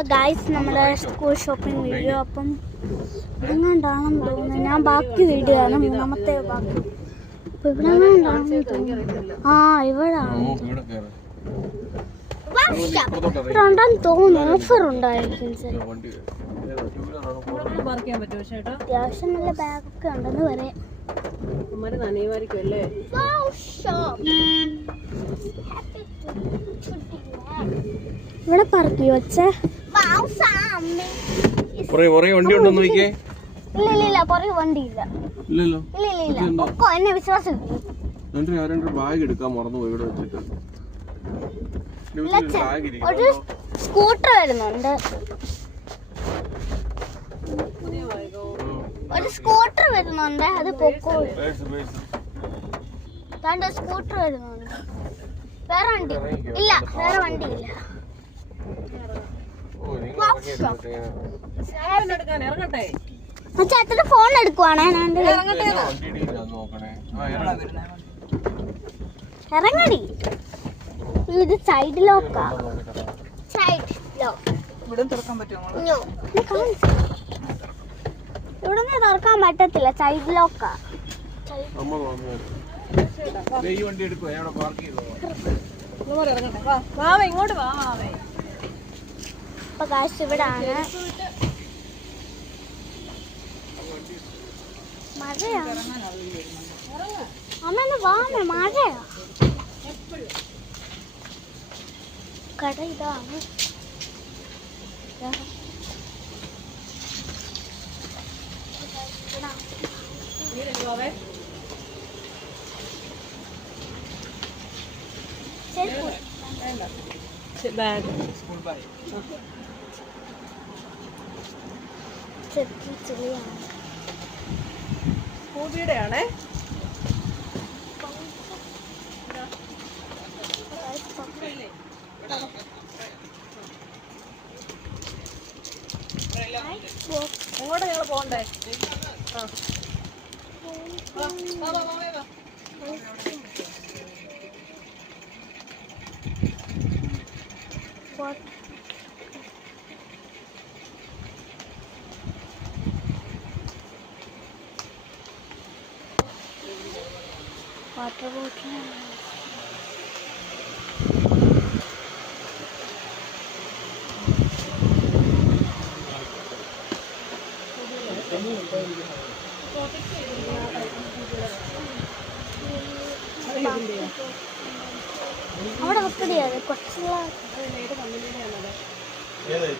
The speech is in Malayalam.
അപ്പോൾ ഗായ്സ് നമ്മുടെ സ്കൂൾ ഷോപ്പിംഗ് വീഡിയോ അപ്പം ഇതെങ്ങാണ്ടാണെന്ന് തോന്നുന്നു. ഞാൻ ബാക്കി വീഡിയോ ആണ് മൂന്നാമത്തെ ബാക്കി. അപ്പോൾ ഇവിടെ എങ്ങാണ്ടാണെന്ന് തോന്നുന്നു. ആ ഇവിടാണ് ഉണ്ടെന്ന് തോന്നുന്നു. ഓഫർ ഉണ്ടായിരിക്കും. അത്യാവശ്യം നല്ല ബാഗൊക്കെ ഉണ്ടെന്ന് പറയാം. ഇവിടെ പറക്കി വെച്ചേ ഇല്ല പുറകെ വണ്ടിയില്ല. എന്നെ വിശ്വാസം ബാഗ് എടുക്കാൻ മറന്നുപോയി ഇവിടെ വെച്ചിട്ട്. ഒരു സ്കൂട്ടർ വരുന്നുണ്ട്. ഒരു സ്കൂട്ടർ വരുന്നുണ്ട്. അത് പൊക്കോളൂ. സ്കൂട്ടർ വരുന്നുണ്ട്. വേറെ വണ്ടി ഇല്ല. വേറെ വണ്ടി ഇല്ല. ചേട്ടന്റെ ഫോൺ എടുക്കുവാണേ. ഇറങ്ങടി. ഇത് സൈഡ് ലോക്കാ. സൈഡ് ലോക്ക് ഇവിടെ തുറക്കാൻ പറ്റുമോ? ഇവിടെ നിന്ന് തുറക്കാൻ പറ്റത്തില്ല. സൈഡ് ലോക്കാ. അപ്പൊ കാശ് ഇവിടാണ്. മഴയാ. അമ്മ വാമേ മഴയാ. കട ഇതാണ്. സ്കൂബിയുടെ ആണേ. എങ്ങോട്ടാ ഞങ്ങൾ പോകണ്ടേ? വാട്ടർ ബോട്ടിൽ അവിടെ ഒപ്പടിയാണ് കൊച്ചുള്ള